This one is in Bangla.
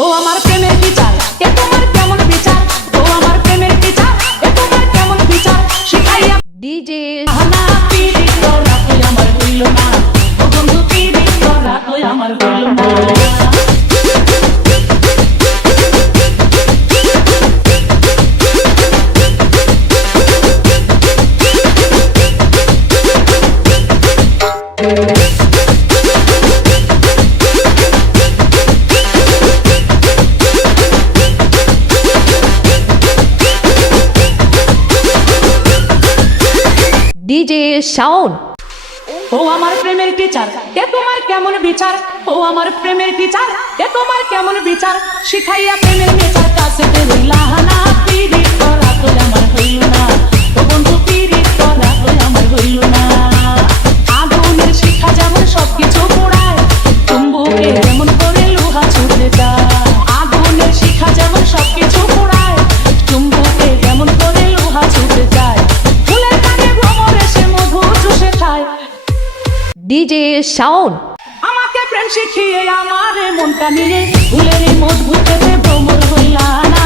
ও আমার প্রেমের বিচার এ তোমার কেমন বিচার ও আমার প্রেমের বিচার এ তোমার কেমন বিচার শিখাইয়া ডিজে না পিরি তোরা তুই আমার হইল না ও বন্ধু পিরি তোরা তুই আমার হইল না ডিজে সাউন্ড ও আমার প্রেমের টিচার এ তোমার কেমন বিচার ও আমার প্রেমের টিচার এ তোমার কেমন বিচার শিখাইয়া প্রেমের বিচার কাছে রইলা না পিরি তোরা তুই আমার হইল না ও বন্ধু পিরি তোরা তুই আমার হইল না আগুনের শিখা যেমন সবকিছু পোড়ায় চুম্বকে যেমন করে লোহা ছুটে যায় আগুনের শিখা যেমন সবকিছু পোড়ায় চুম্বকে যেমন করে লোহা ছুটে যায় ফুলের কানে ভ্রমর এসে মধু চুষে খায় ডিজে সাউন্ড আমাকে প্রেম শিখিয়ে আমার মনটা নিয়ে ফুলের মধুতে ভ্রমর হইলা না